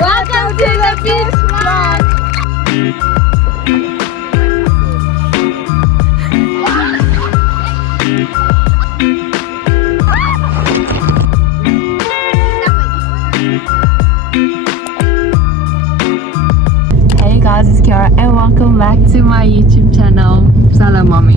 Welcome to the beach vlog. Hey guys, it's Kiara and welcome back to my YouTube channel. Hello mommy.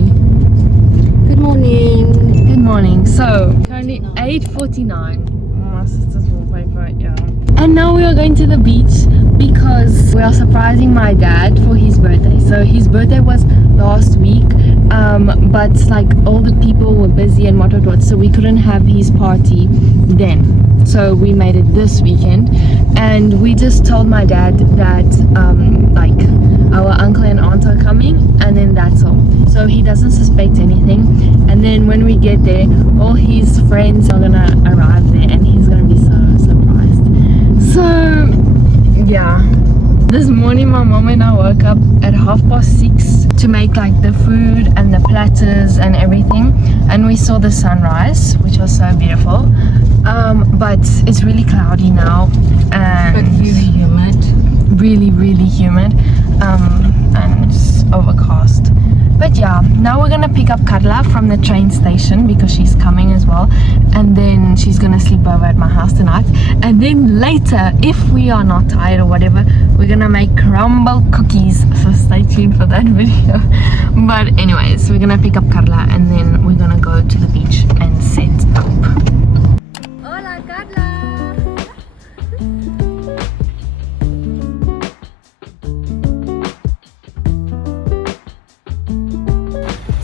Good morning. Good morning. So currently 8:49. My sister's wallpaper, yeah. And now we are going to the beach because we are surprising my dad for his birthday. So his birthday was last week, but like all the people were busy and what, so we couldn't have his party then. So we made it this weekend, and we just told my dad that like our uncle and aunt are coming, and then that's all. So he doesn't suspect anything, and then when we get there, all his friends are gonna arrive there and he's gonna be so surprised. So yeah, this morning my mom and I woke up at 6:30 to make like the food and the platters and everything, and we saw the sunrise, which was so beautiful. But it's really cloudy now and But really humid. really humid, and it's overcast. But yeah, now we're gonna pick up Carla from the train station because she's coming as well, and then she's gonna sleep over at my house tonight, and then later, if we are not tired or whatever, we're gonna make crumble cookies, so stay tuned for that video. But anyways, we're gonna pick up Carla and then we're gonna go to the beach and set up. Hola Carla.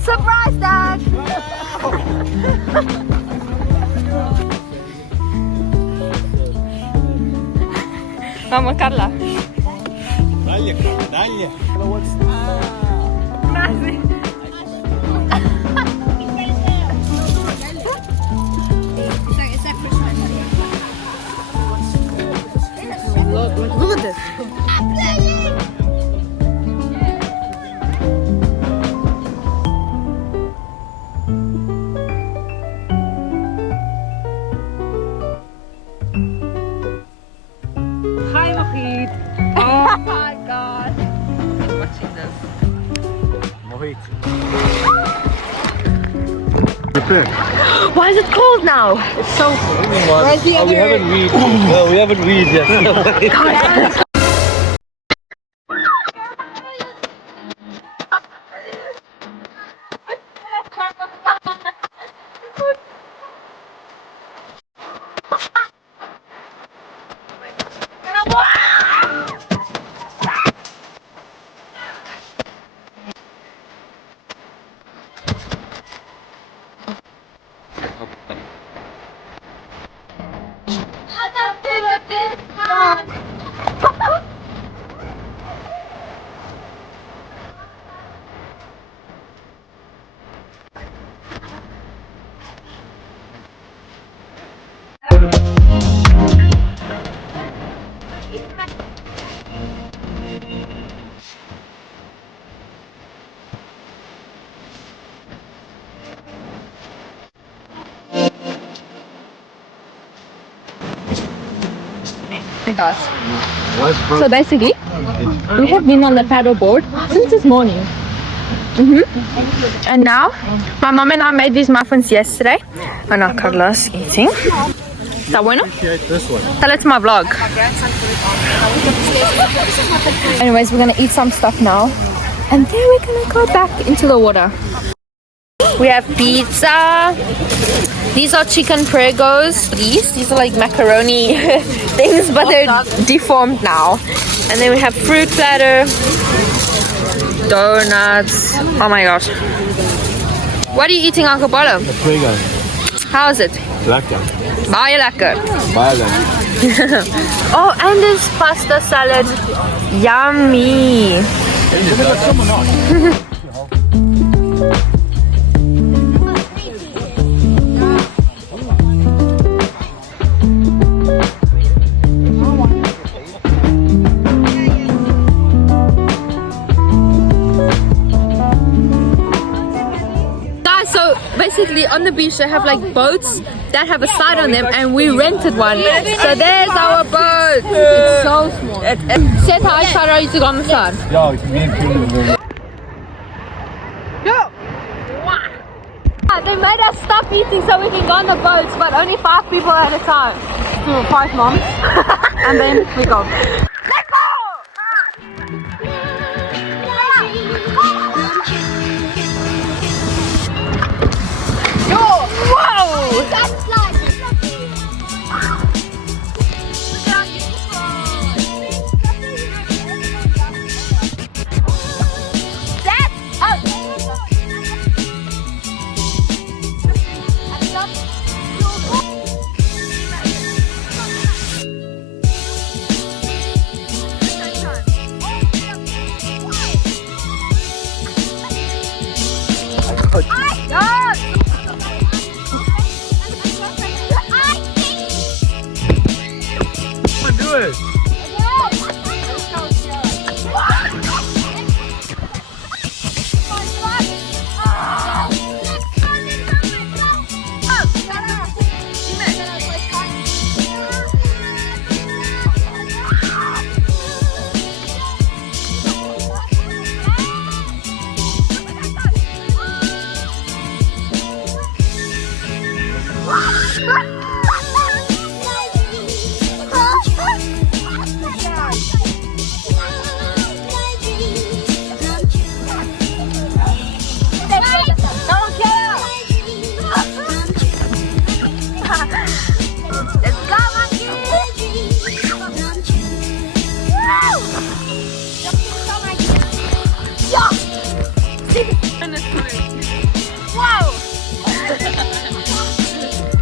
Surprise, Dad! Mama Carla. Dale, dale. Grazie. Look at this. Hi, Mohit. Oh my god. Watching this. Mohit. Why is it cold now? It's so cool. Where's the We other? haven't read. No, we haven't read yet. So basically, we have been on the paddle board since this morning. And now, my mom and I made these muffins yesterday. And now Carla's eating. Está bueno? This one. Tell it to my vlog. Anyways, we're gonna eat some stuff now, and then we're gonna go back into the water. We have pizza. These are chicken pregos. These are like macaroni things, but they're deformed now. And then we have fruit platter, donuts. Oh my gosh. What are you eating, Uncle Polo? Prego. How is it? Lekker. Baie lekker. Baie. Oh, and this pasta salad. Yummy. Basically on the beach they have like boats that have a side on them, and we rented one. So there's our boat. It's so Zet hy Sarah iets gaan staan. Ja, ik ben veel. They made us stop eating so we can go on the boats, but only 5 people at a time. To 5 moms. And then we go. Whoa! Do it.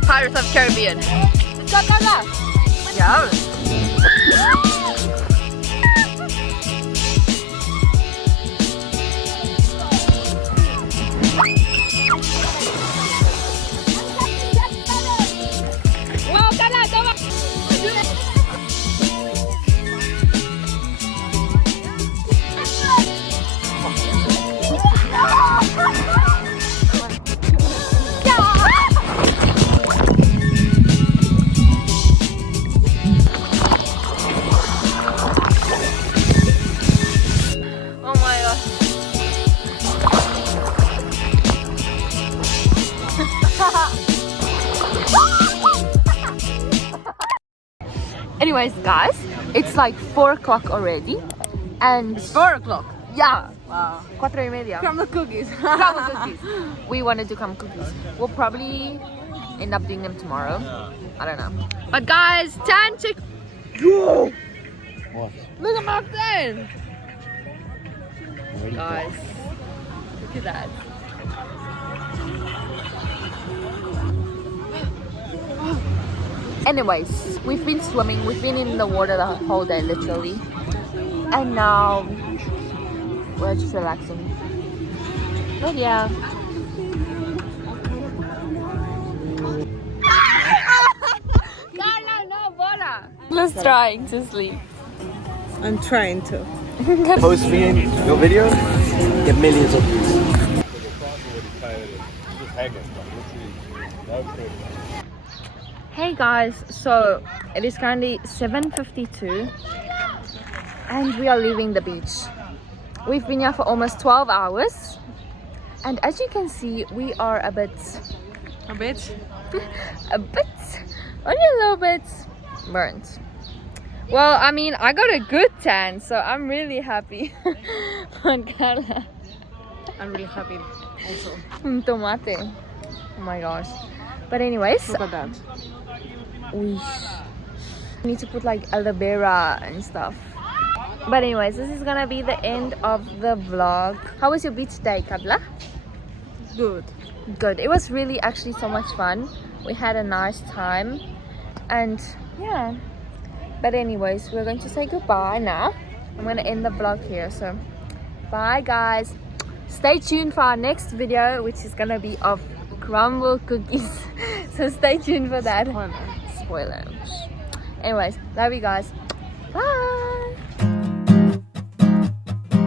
Pirates of Caribbean. Yeah. Anyways, guys, it's like 4 o'clock already, and 4 o'clock. yeah, Wow. 4:30. From the cookies. Crumble cookies. We wanted to come cookies. We'll probably end up doing them tomorrow. I don't know. But guys, tan chick. What? Look at my thing. Guys, look at that. Anyways, we've been swimming. We've been in the water the whole day, literally. And now we're just relaxing. But yeah. Let's trying to sleep. I'm trying to. Post me in your video, get millions of views. Hey guys, so it is currently 7:52 and we are leaving the beach. We've been here for almost 12 hours and as you can see we are a bit, only a little bit burnt. Well, I mean, I got a good tan, so I'm really happy. But Carla, I'm really happy also. tomate. Oh my gosh. But anyways, Look at that. we need to put like aloe vera and stuff. But anyways, this is gonna be the end of the vlog. How was your beach day, Carla? Good. Good. It was really actually so much fun. We had a nice time and yeah. But anyways, we're going to say goodbye now. I'm gonna end the vlog here, so bye guys. Stay tuned for our next video, which is gonna be of crumble cookies. So stay tuned for that. Spoiler. Anyways, love you guys. Bye.